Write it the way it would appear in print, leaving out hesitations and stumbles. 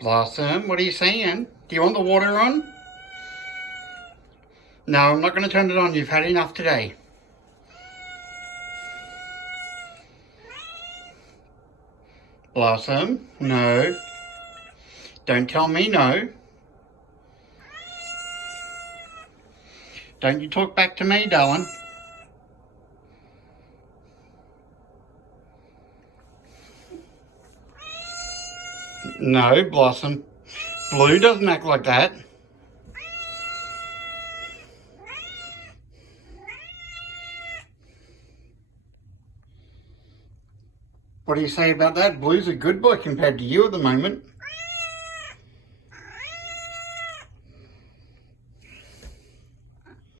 Blossom, what are you saying? Do you want the water on? No, I'm not going to turn it on. You've had enough today. Blossom, no. Don't tell me no. Don't you talk back to me, darling. No, Blossom. Blue doesn't act like that. What do you say about that? Blue's a good boy compared to you at the moment.